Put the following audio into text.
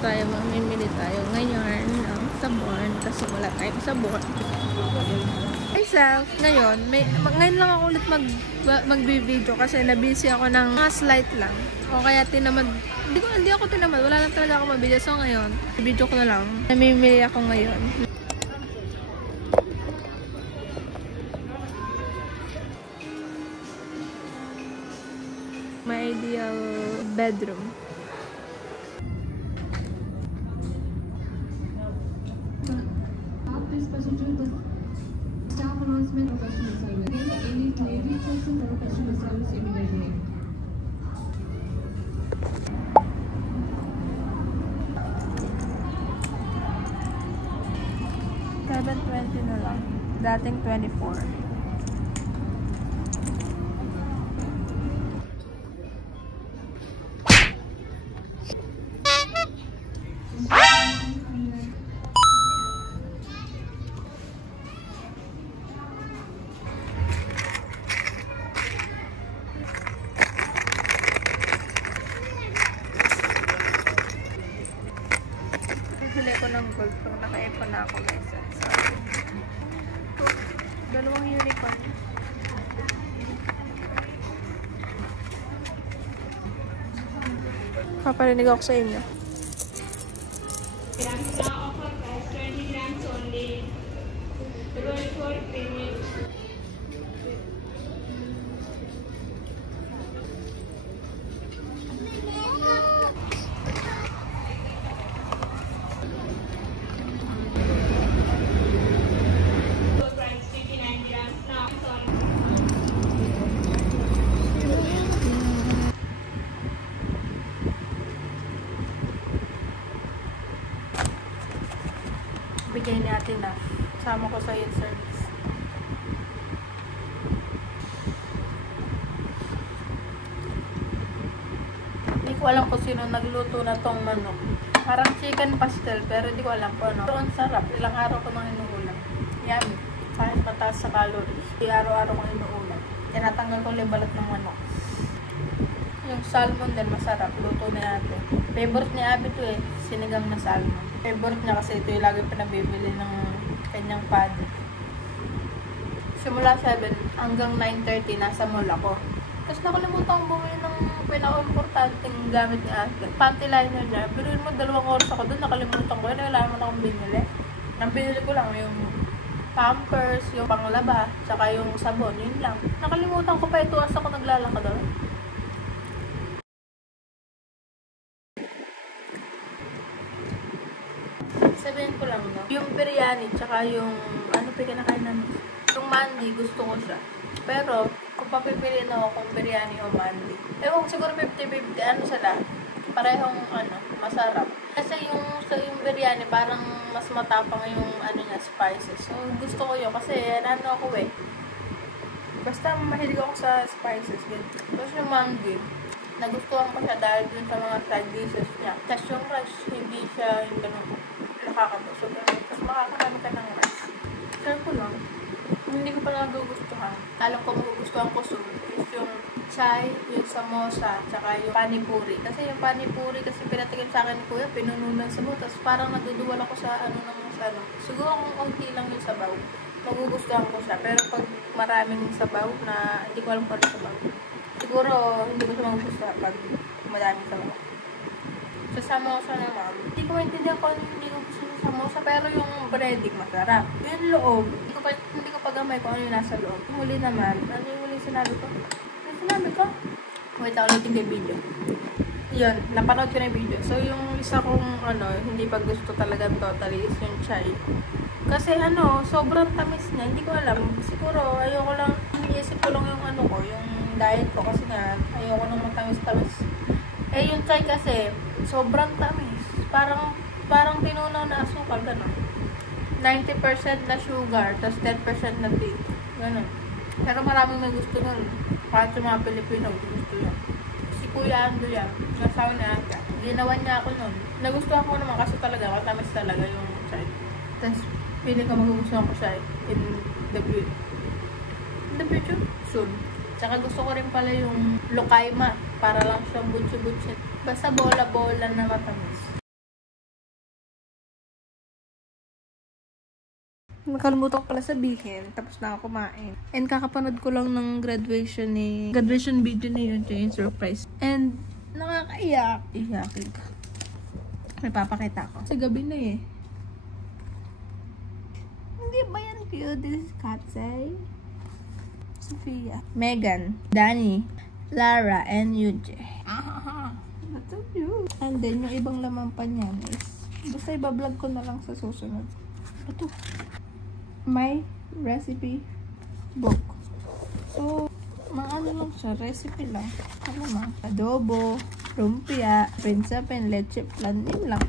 tayo, mamimili tayo ngayon ng sabon kasi wala tayong sabon. Myself, ngayon lang ako ulit mag-video kasi nabisi ako ng mga slight lang. O kaya tinamad, hindi ako tinamad, wala lang talaga ako mabili. So ngayon, video ko na lang. Namimili ako ngayon. My ideal bedroom. Staff announcement of customer service. Any ladies person or customer service immediately. $7.20 na lang. Dating 24. Bili ko ng gold pag naka-ipon na ako guys. So, dalawang unicorn. Paparinig ako sa inyo. Offer price 20 grams only. Going for payment. Bigay natin na. Sama ko sa yung service. Hindi ko alam kung sino nagluto na tong manok. Parang chicken pastel, pero hindi ko alam kung ano. Pero ang sarap. Ilang araw ko nang inuulam. Yummy. Kahit mataas sa calories. Araw-araw ko inuulam. Tinatanggal ko yung balat ng manok. Yung salmon din masarap. Luto na natin. Favorite ni Abby to eh. Sinigang na salmon. Favorite niya kasi ito yung lagi pinabibili ng kanyang padre. Simula 7 hanggang 9:30 nasa mall ako. Tapos nakalimutan kong bumili ng pinaka-importanting gamit ni Abby. Panty liner niya. Biruin mo 2 oras ako doon. Nakalimutan ko. Kailangan mo na akong binili. Nang binili ko lang yung Pampers, yung panglaba, tsaka yung sabon. Yun lang. Nakalimutan ko pa ito as ako naglalakad doon. Sabihin ko lang, no? Yung biryani, tsaka yung, ano pa kinakain namin? Yung mandi, gusto ko siya. Pero, kung papipiliin ako kung biryani o mandi, ewan, siguro 50-50, ano sila? Parehong, masarap. Kasi yung biryani, parang mas matapang yung, niya, spices. So, gusto ko yun. Kasi, ako eh. Basta, mahilig ako sa spices. Tapos yung mandi, nagustuhan ko siya dahil dun sa mga side dishes niya. Tapos yung rice, hindi siya yung ganun nakakabusog. Tapos makakarami ka ng rice. Share ko lang. Hindi ko pa nagugustuhan. Alam ko magugustuhan ko is yung chai, yung samosa, tsaka yung panipuri. Kasi yung panipuri, kasi pinatingin sa akin ni Kuya, pinununan sa butas. Parang naduduwal ako sa Siguro kung konti lang yung sabaw, magugustuhan ko siya. Pero pag maraming sabaw na hindi ko alam kung ano sabaw, siguro hindi ko siya magugustuhan pag madaming sabaw. Sa samosa naman, hindi ko maintindihan kung hindi ko gusto sa samosa, pero yung breading masarap. Yung loob, hindi ko pagamay kung ano yung nasa loob. Muli naman, ano yung muli sinabi ko? Ano sinabi ko? Wait, ako ulitin yung video. Yun, napanood ko na yung video. So, yung isa kong, hindi pa gusto talaga totally is yung chai. Kasi, sobrang tamis niya. Hindi ko alam. Siguro, ayoko lang, iniisip ko lang yung yung diet ko. Kasi nga, ayoko nang matamis-tamis. Eh, yung chai kasi, sobrang tamis. Parang tinunaw na asukal, gano'n. 90% na sugar, tapos 10% na tea. Gano'n. Pero maraming may gusto nun. Kahit sa mga Pilipino, gusto yan. Si Kuya Ando yan, nasawa na ata. Ginawa niya ako nun. Nagustuhan ko naman kasi talaga, matamis talaga yung chai. Tapos, pili ka magugustuhan ko siya in the future. Soon. Tsaka gusto ko rin pala yung Lokaima. Para lang siyang butsi-butsi. Basta bola-bola na matamis. Nakalimutan ko pala sabihin. Tapos na ako kumain. And kakapanood ko lang ng graduation video ni Eugene, surprise. And nakakaiyak. Iyakin ka. May papakita ko. Sa gabi na eh. Hindi ba yan cute? This is Katsay. Sophia. Megan. Danny. Lara. And Yuji. That's so cute. And then, yung ibang laman pa niyan is basta ibablog ko na lang sa susunod. Ito. My recipe book. So, mga ano lang siya. Recipe lang. Ano ma? Adobo, lumpia, prinsapen, leche plan. Yun lang.